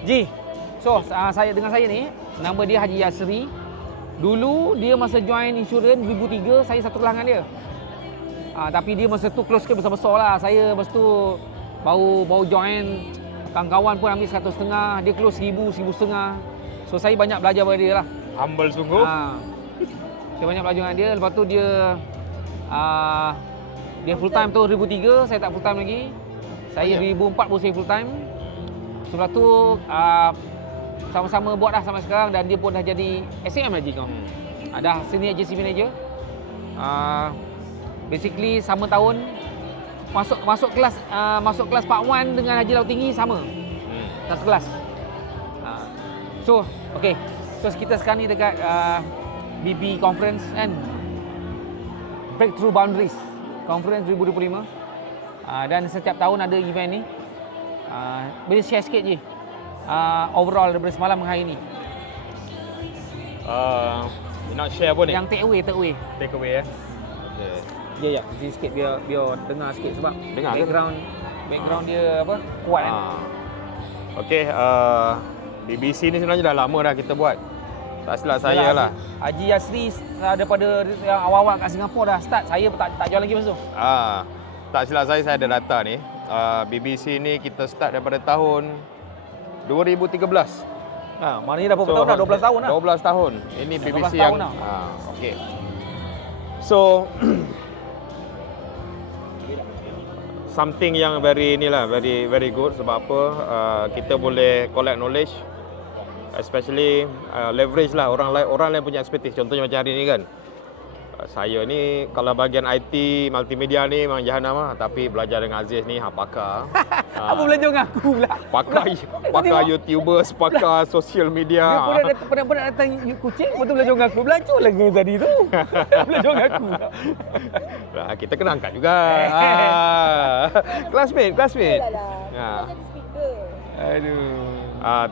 Ji, so saya dengan saya ni, nama dia Haji Yasri. Dulu dia masa join insurans 2003, saya satu kelas dengan dia. Tapi dia masa tu close ke besar-besar lah. Saya masa tu baru join, kawan-kawan pun ambil 100.5, dia close 1,000, 1,500. So saya banyak belajar daripada dia lah. Humble sungguh. Saya banyak belajar dengan dia. Lepas tu dia full time tu 2003, saya tak full time lagi. Saya 2004 baru saya full time. Setelah tu sama-sama buat dah sampai sekarang dan dia pun dah jadi SAM lagi kau. Dah senior agency manager. Basically sama tahun masuk kelas Part 1 dengan Haji Laut Tinggi sama. Satu kelas. So, okey. So kita sekarang ni dekat BB Conference kan. Breakthrough Boundaries Conference 2025. Dan setiap tahun ada event ni. Boleh share sikit je. Overall daripada semalam ke hari ni. Nak share apa ni? Yang take away. Take away ya. Okay. Ya, sikit biar dengar sikit sebab dengar background dia apa? Kuat kan. Okey, BBC ni sebenarnya dah lama dah kita buat. Tak silap saya lah. Haji Yasri daripada yang awal-awal kat Singapura dah start. Saya tak jual lagi masa tu. Tak silap saya ada data ni. BBC ni kita start daripada tahun 2013. Maknanya dah berapa tahun dah? 12 tahun dah. 12 tahun. Ini BBC yang okey. So something yang very good sebab apa? Kita boleh collect knowledge, especially leverage lah orang lain punya expertise. Contohnya macam hari ni kan. Saya ni kalau bahagian IT multimedia ni memang jahanam lah, tapi belajar dengan Aziz ni pakar. Apa belajar dengan aku pula? Pakar YouTubers, pakar social media. Dia pernah datang kucing, betul belajar dengan aku. Belajar lagi tadi tu. Belajar dengan aku. Kita kena angkat juga. Classmate. Aduh.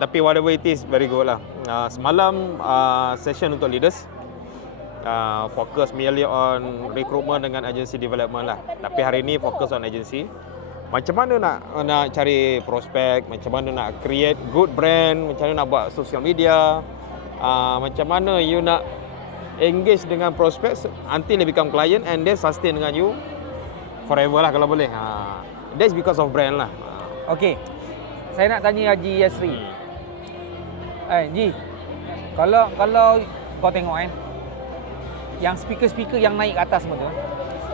Tapi whatever it is, very good lah. Semalam session untuk leaders. Fokus merely on recruitment dengan agency development lah. Tapi hari ni fokus on agency. Macam mana nak cari prospek, macam mana nak create good brand, macam mana nak buat social media, macam mana you nak engage dengan prospek until they become client and then sustain dengan you forever lah kalau boleh. That's because of brand lah. Okey. Saya nak tanya Haji Yasri. Ji, kalau kau tengok yang speaker-speaker yang naik ke atas semua tu,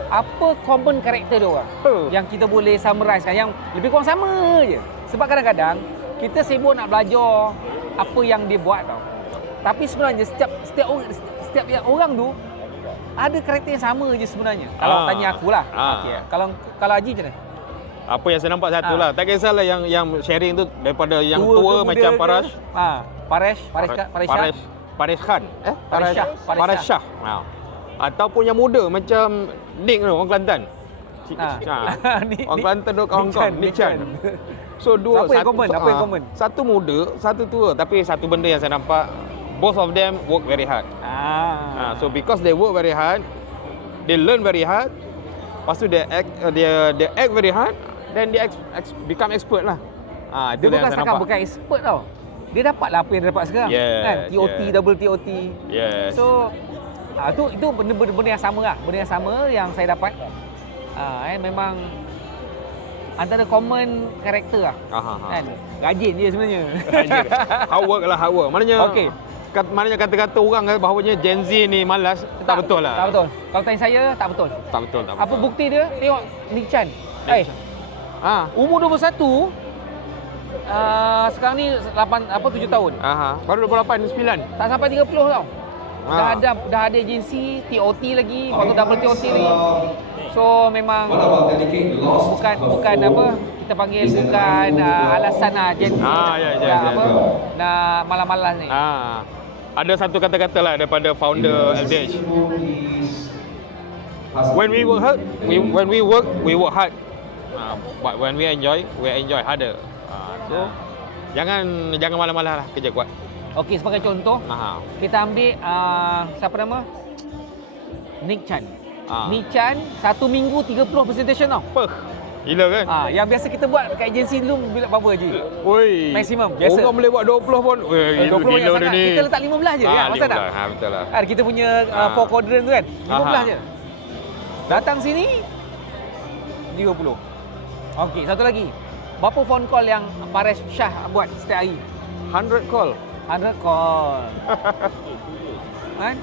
apa common karakter dia orang yang kita boleh summarize kan, yang lebih kurang sama je. Sebab kadang-kadang kita sibuk nak belajar apa yang dia buat tau. Tapi sebenarnya setiap orang tu ada karakter yang sama je sebenarnya. Kalau tanya aku lah. Okay. Kalau Haji macam mana? Apa yang saya nampak satu lah. Tak kisahlah yang sharing tu daripada yang tua macam Parash. Paresh Khan. Paresh Shah. Ataupun yang muda macam Nick tu, orang Kelantan. Orang Kelantan tu kat Hong Kong, Nick Chan. So Apa yang common? Satu muda, satu tua, tapi satu benda yang saya nampak, both of them work very hard. So because they work very hard, they learn very hard. Lepas tu they act very hard, then they become expert lah. Dia bukan setakat bukan expert tau. Dia dapatlah apa yang dia dapat sekarang. Kan? TOT, double TOT. So itu benda yang sama lah. Benda yang sama yang saya dapat. Memang antara common karakter lah. Kan? Rajin je sebenarnya. Hard work. Maknanya kata-kata orang bahawanya Gen Z ni malas, tak betul lah. Tak betul. Kalau tanya saya, tak betul. Tak betul. Apa bukti dia? Tengok Nick Chan. Umur 21, sekarang ni 7 tahun. Baru 28, 9. Tak sampai 30 tau. Dah ada agensi, TOT lagi, lepas tu double TOT lagi. So memang bukan apa kita panggil, bukan alasan lah agensi. Nak malas-malas ni. Ada satu kata-kata lah daripada founder LDH. When we work hard. But when we enjoy harder. So jangan malas-malas lah, kerja kuat. Okey, sebagai contoh, kita ambil siapa nama? Nick Chan. Nick Chan 1 minggu 30 presentation tau. Gila kan? Yang biasa kita buat kat agensi dulu bila berapa je? Oi. Maksimum, biasa. Orang boleh buat 20 pun. 20 banyak sangat. ni. Kita letak 15 je kan? Masa tak? Betul lah. Kita punya 4 quadrant tu kan? 15 je. Datang sini 30. Okey, satu lagi. Berapa phone call yang Paresh Shah buat setiap hari? 100 call. 100 call. Kan?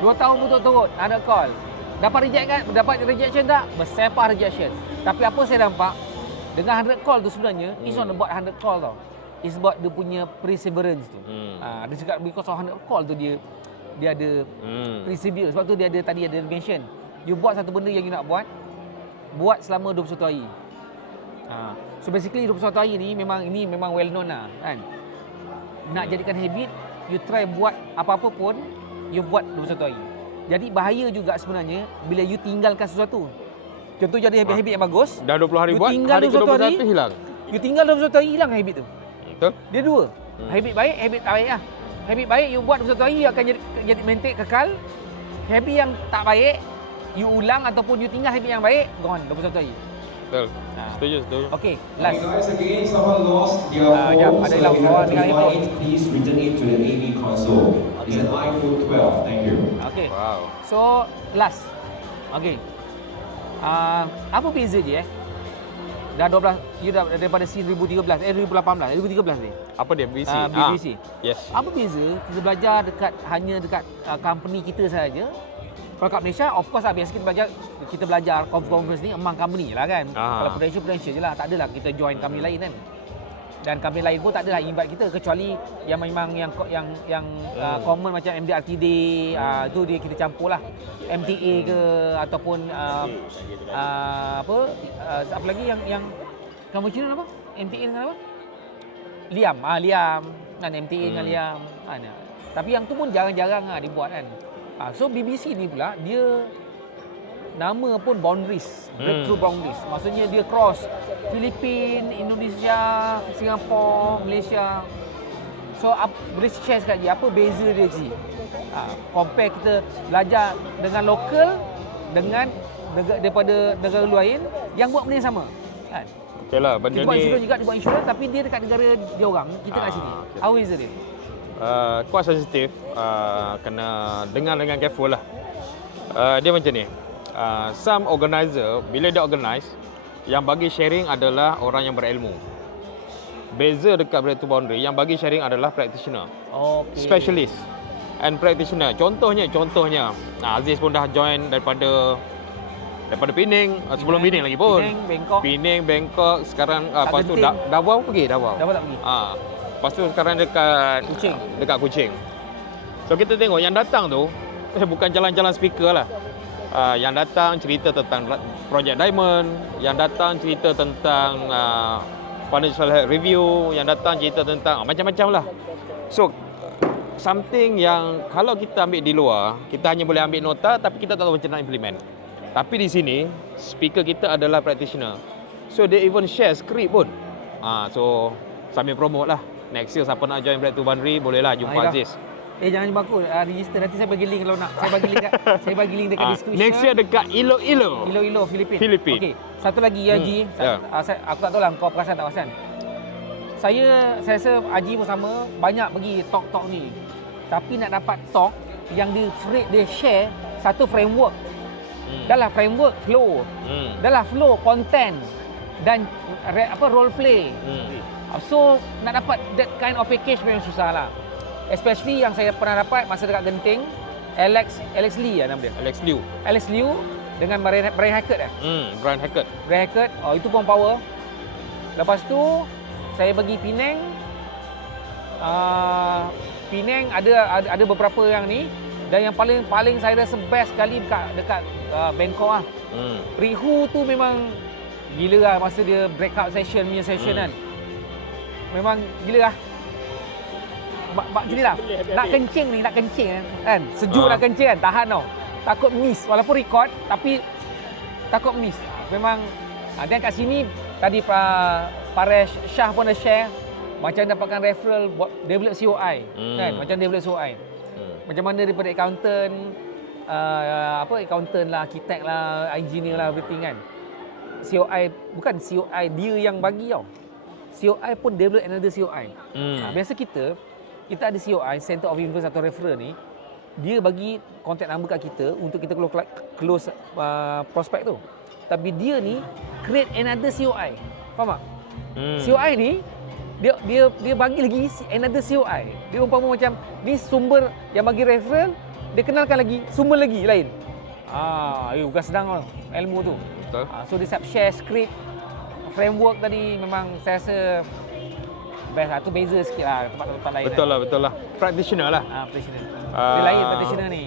2 tahun betul-betul 100 call. Dapat rejection tak? Bersepah rejection. Tapi apa saya nampak, dengan 100 call tu sebenarnya, it's not about 100 call tau. It's about dia punya perseverance tu. Dia cakap because of 100 call tu dia ada persevere. Sebab tu dia ada tadi ada mention. You buat satu benda yang you nak buat selama 21 hari. So basically 21 hari ni memang well known lah kan. Nak jadikan habit, you try buat apa-apa pun, you buat 21 hari. Jadi bahaya juga sebenarnya bila you tinggalkan sesuatu. Contoh jadi habit-habit yang bagus. Dah 20 hari buat, tinggal hari ke-21 hilang. You tinggal 21 hari hilang habit tu. Betul? Dia dua. Habit baik, habit tak baik lah. Habit baik you buat 21 hari akan jadi maintain kekal. Habit yang tak baik you ulang ataupun you tinggal habit yang baik, gone 21 hari. Betul. Setuju. Okay, last. Okay guys, again, someone lost their yeah, phone, ada so hilang we kawan have to dengan find it. Please return it to the AV console. It's an iPhone 12. Thank you. Okay. Wow. So, last. Okay. Apa beza je Dah 12, you dah daripada C2013, 2018, 2013 ni. Apa dia? BBC? BBC. Yes. Apa beza kita belajar hanya dekat company kita saja? Kalau kat Malaysia, of course lah, biasa kita belajar conference ni among company lah kan. Kalau Prudential je lah, tak adalah kita join company lain kan. Dan company lain pun tak adalah invite kita kecuali yang memang yang common macam MDRTD, tu dia kita campur lah. MTA ke ataupun apa lagi yang kamu Cina apa? MTA dengan apa? Liam, Liam kan, MTA dengan Liam kan. Tapi yang tu pun jarang-jarang dibuat kan. So BBC ni pula dia nama pun boundaries, breakthrough boundaries. Maksudnya dia cross Filipina, Indonesia, Singapura, Malaysia. So boleh share sekali apa beza dia Ji? Compare kita belajar dengan lokal dengan daripada negara lain yang buat benda yang sama. Kan? Okeylah, benda kita buat ni insurans juga, dia buat insurans tapi dia dekat negara dia orang, kita kat sini. Okay. How is it? Quite sensitive, kena dengar dengan careful lah. Dia macam ni, some organizer bila dia organize, yang bagi sharing adalah orang yang berilmu. Beza dekat breakthrough boundary, yang bagi sharing adalah practitioner, specialist and practitioner. Contohnya Aziz pun dah join daripada Pening, sebelum Pening lagi pun. Pening, Bangkok, sekarang lepas tu Davao pergi. Davao tak pergi. Lepas tu sekarang dekat Kuching. So kita tengok yang datang tu bukan jalan-jalan speaker lah. Yang datang cerita tentang projek Diamond, yang datang cerita tentang financial health review, yang datang cerita tentang macam-macam lah. So something yang kalau kita ambil di luar, kita hanya boleh ambil nota tapi kita tak tahu macam nak implement. Tapi di sini speaker kita adalah practitioner. So they even share script pun. So sambil promote lah. Next year siapa nak join Breakthrough Boundary bolehlah jumpa Aziz. Jangan jumpa aku, register nanti saya bagi link kalau nak. Saya bagi link dekat description. Next year dekat Iloilo, Filipina. Okey, satu lagi Haji. Aku tak tahu lah kau perasan tak perasan. Saya rasa Haji pun sama, banyak pergi talk ni. Tapi nak dapat talk yang dia share satu framework. Dahlah framework flow. Dahlah flow content dan role play. So nak dapat that kind of package memang susah lah. Especially yang saya pernah dapat masa dekat Genting, Alex Lee nama dia. Alex Liu dengan Brian Hackett Brian Hackett. Itu pun power. Lepas tu saya pergi Penang. Penang ada beberapa yang ni, dan yang paling saya rasa best sekali dekat Bangkok lah. Rihu tu memang gila lah masa dia breakout session kan. Memang gila lah. Gini lah, nak kencing kan. Sejuk nak kencing kan, tahan tau. Takut miss, walaupun record tapi takut miss. Memang dan kat sini tadi Paresh Shah pun ada share macam dapatkan referral buat develop COI kan, macam develop COI. Macam mana daripada accountant lah, architect lah, engineer lah, everything kan. COI, bukan COI dia yang bagi tau. COI pun develop another COI. Biasa kita ada COI, Center of Influence atau referral ni, dia bagi contact number kat kita untuk kita close prospect tu. Tapi dia ni create another COI. Faham tak? COI ni dia bagi lagi another COI. Dia umpama macam ni sumber yang bagi referral, dia kenalkan lagi sumber lagi lain. Bukan senang lah ilmu tu. Betul. So dia siap share script, framework tadi memang saya rasa best lah. Tu beza sikit lah tempat-tempat lain. Betul lah. Practitioner lah. Practitioner. Dia lain practitioner ni.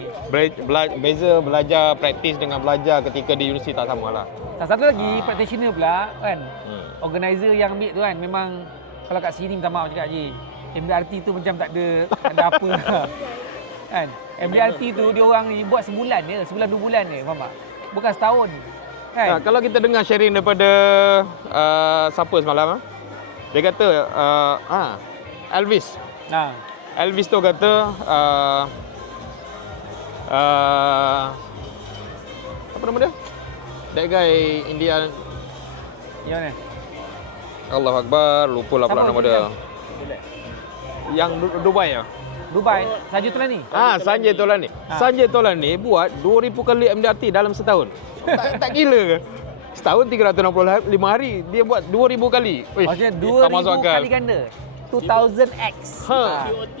Beza belajar praktis dengan belajar ketika di universiti tak sama lah. Satu lagi practitioner pula kan. Organizer yang ambil tu kan memang kalau kat sini minta maaf cakap je. MDRT tu macam tak ada apa lah. Kan? MDRT tu dia orang ni buat sebulan 2 bulan je, faham tak? Bukan setahun. Kan? Kalau kita dengar sharing daripada siapa semalam, dia kata Elvis. Elvis tu kata apa nama dia? That guy Indian. Yang mana? Allah Akbar, lupa lah pula nama dia. Yang Dubai ya? Dubai, Sanjay Tolani. Sanjay Tolani. Sanjay Tolani buat 2000 kali MDRT dalam setahun. tak gila ke? Setahun 365 hari, dia buat 2000 kali. Maksudnya 2000 kali ganda. 2000x. TOT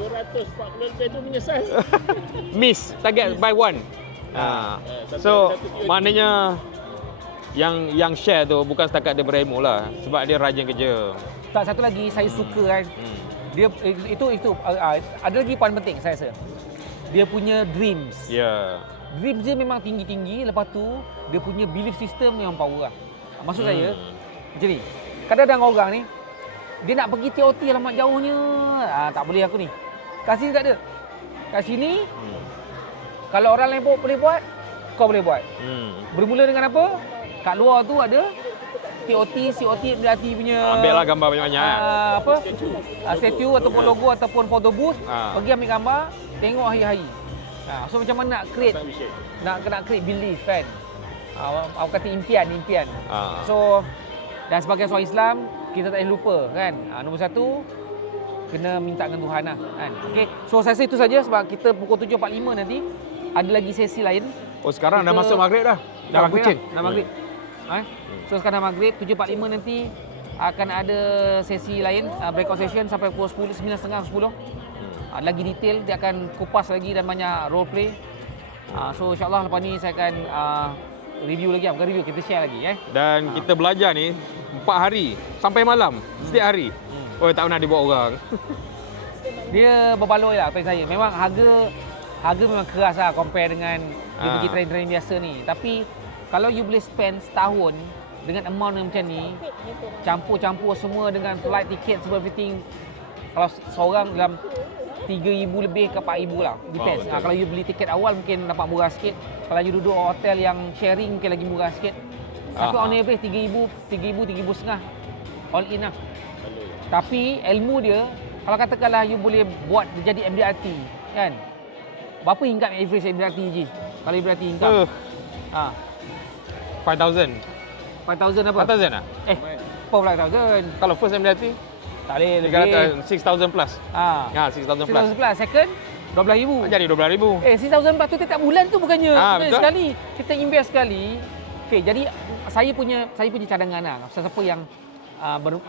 240 lebih tu menyesal. Miss, target by one. So, maknanya yang share tu bukan setakat dia berilmu lah, sebab dia rajin kerja. Tak, satu lagi saya suka kan. Dia itu ada lagi poin penting saya rasa. Dia punya dreams. Ya. Dreams dia memang tinggi-tinggi, lepas tu dia punya belief system memang power lah. Maksud saya macam ni. Kadang-kadang orang ni dia nak pergi TOT alamat jauhnya. Tak boleh aku ni. Kat sini tak ada. Kat sini kalau orang lain boleh buat, kau boleh buat. Bermula dengan apa? Kat luar tu ada TOT, COT, MDRT punya. Ambillah gambar banyak-banyak. Statue ataupun logo ataupun photo booth. Pergi ambil gambar, tengok hari-hari. So macam mana nak create belief kan. Aku kata impian. So dan sebagai seorang Islam, kita tak boleh lupa kan. Nombor satu, kena minta dengan Tuhan lah kan. Okay. So saya rasa itu saja sebab kita pukul 7.45 nanti ada lagi sesi lain. Oh sekarang dah masuk maghrib dah. Dah kucing. Dah maghrib. So sekarang dah maghrib, 7.45 nanti akan ada sesi lain, breakout session sampai pukul 10, 9.30, 10. Lagi detail, dia akan kupas lagi dan banyak role play. So insyaAllah lepas ni saya akan review lagi, bukan review, kita share lagi. Dan kita belajar ni 4 hari sampai malam, setiap hari. Tak pernah dibuat orang. Dia berbaloi lah pada saya. Memang harga memang keras lah compare dengan dia pergi train-train biasa ni. Tapi kalau you boleh spend setahun dengan amount yang macam ni, campur-campur semua dengan flight ticket, semua everything, kalau seorang dalam 3,000 lebih ke 4,000 lah. Depends. Kalau you beli tiket awal mungkin dapat murah sikit. Kalau you duduk hotel yang sharing mungkin lagi murah sikit. Tapi on average 3,000, 3,500 all in lah. Tapi ilmu dia, kalau katakanlah you boleh buat dia jadi MDRT kan. Berapa income average MDRT je? Kalau MDRT income? 5,000. 5,000 apa? 5,000 lah? Apa 5,000? Kalau first MDRT? Tak boleh lebih. 6,000 plus. 6,000 plus. 6,000 plus. Second, 12,000. Jadi 12,000. 6,000 plus tu tiap bulan tu bukannya. Betul. Sekali. Kita invest sekali. Okay, jadi saya punya cadangan lah. Siapa yang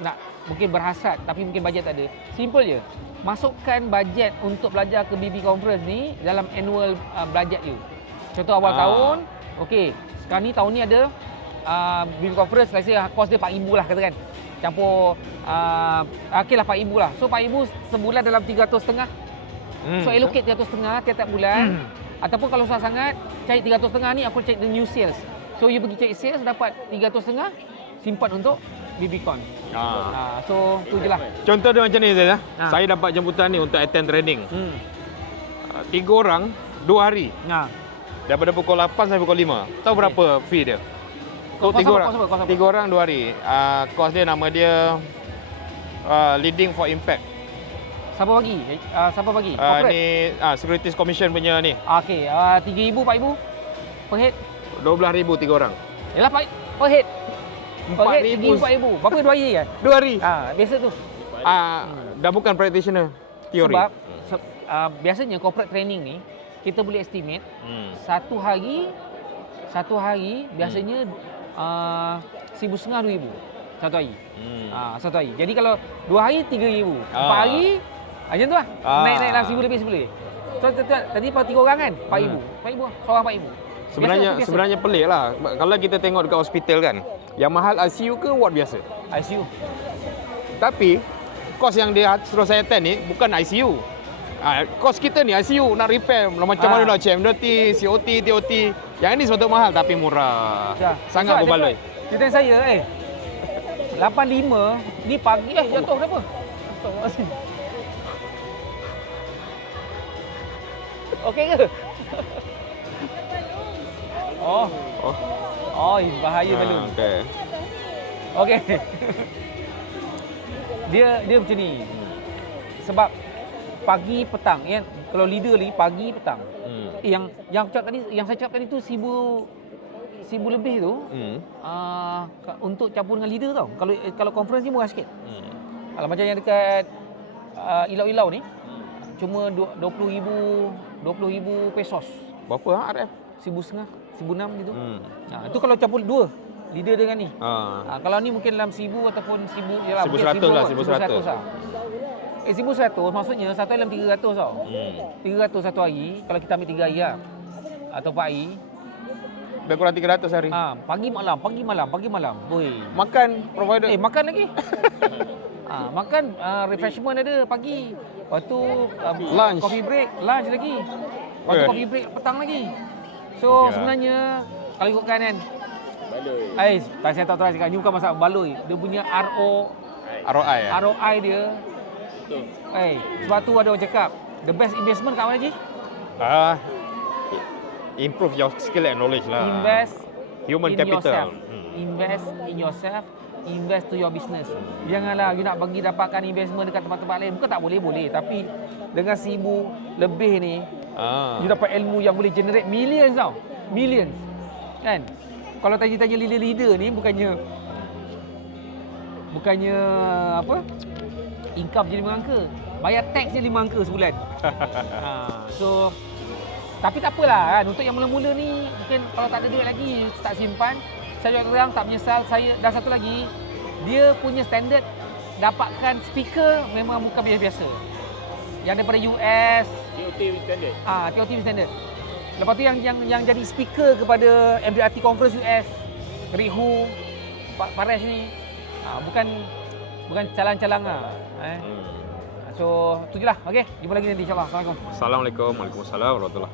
nak mungkin berhasrat tapi mungkin bajet tak ada. Simple je. Masukkan bajet untuk belajar ke BB Conference ni dalam annual budget you. Contoh awal tahun, okey, sekarang ni tahun ni ada BB Conference, let's say kos dia 4,000 lah katakan. Campur okeylah 4,000 lah. So 4,000 sebulan dalam 300.5. So allocate 300.5 tiap-tiap bulan. Ataupun kalau susah sangat, cari 300.5 ni aku cari the new sales. So you pergi cari sales dapat 300.5, simpan untuk BBCon. So tu je lah. Contoh dia macam ni Zaiz. Saya dapat jemputan ni untuk attend training. 3 orang 2 hari. Daripada pukul 8 sampai pukul 5. Tahu berapa fee dia? Untuk 3 orang. 3 orang 2 hari. Kos dia nama dia Leading for Impact. Siapa bagi? Siapa bagi? Ni Securities Commission punya ni. Okey, 3,000, 4,000 per head. 12,000 3 orang. Yalah, per head. Per head 4,000. 3,000 4,000. Berapa 2 hari kan? 2 hari. Biasa tu. Dah bukan practitioner, teori. Sebab biasanya corporate training ni kita boleh estimate satu hari biasanya 1,500 2,000 satu hari. Satu hari. Jadi kalau 2 hari 3,000. 4 hari macam tu lah. Naik-naiklah 1,000 lebih sebelum. So tadi 3 orang kan 4,000. 4,000 seorang 4,000. Biasa. Sebenarnya pelik lah. Kalau kita tengok dekat hospital kan, yang mahal ICU ke ward biasa? ICU. Tapi kos yang dia suruh saya attend ni bukan ICU. Kos kita ni ICU nak repair macam mana dah CMDT, COT, TOT. Yang ini sepatutnya mahal tapi murah. Sangat berbaloi. Cerita saya 85 ni pagi jatuh kenapa? Astagfirullahalazim. Okey ke? Oh, bahaya balon. Okey. Okey. Dia macam ni. Sebab pagi petang kan, kalau leader ni pagi petang. Yang aku cakap tadi, yang saya cakap tadi tu 1,000 lebih tu. Untuk campur dengan leader tau. Kalau conference ni murah sikit. Kalau macam yang dekat Ilau-Ilau ni cuma 20,000 pesos. Berapa RF? 1,500, 1,600 gitu. Itu kalau campur dua leader dengan ni. Kalau ni mungkin dalam 1,000 ataupun 1,000 yalah, 1,100 lah, 1,100 lah. 1,100 maksudnya satu hari dalam 300 tau. 300 satu hari kalau kita ambil 3 hari lah. Atau 4 hari. Lebih kurang 300 hari. Pagi malam. Boy. Makan provider. Makan lagi. Makan refreshment ada pagi. Lepas tu Lunch. coffee break, lunch lagi. Lepas tu coffee break petang lagi. So sebenarnya kalau ikutkan kan baloi. saya tak tahu cakap ni bukan masalah baloi. Dia punya ROI. ROI dia. Betul. Sebab tu ada orang cakap the best investment kat mana Ji? Improve your skill and knowledge lah. Invest Human in capital. yourself. Invest in yourself. Invest to your business. Janganlah you nak bagi dapatkan investment dekat tempat-tempat lain. Bukan tak boleh. Tapi dengan 1,000 lebih ni, you dapat ilmu yang boleh generate millions tau. Millions. Kan? Kalau tanya-tanya leader-leader ni bukannya apa? Income je 5 angka. Bayar tax je 5 angka sebulan. So tapi tak apalah kan. Untuk yang mula-mula ni mungkin kalau tak ada duit lagi start simpan. Saya orang tak menyesal. Saya dan satu lagi, dia punya standard dapatkan speaker memang bukan biasa-biasa. Yang daripada US, TOT standard. TOT standard. Lepas tu yang jadi speaker kepada MDRT conference US, Rihu, Paresh ni bukan calang-calang lah. So, tu je lah. Okey, jumpa lagi nanti insya-Allah. Assalamualaikum. Assalamualaikum. Waalaikumsalam warahmatullahi.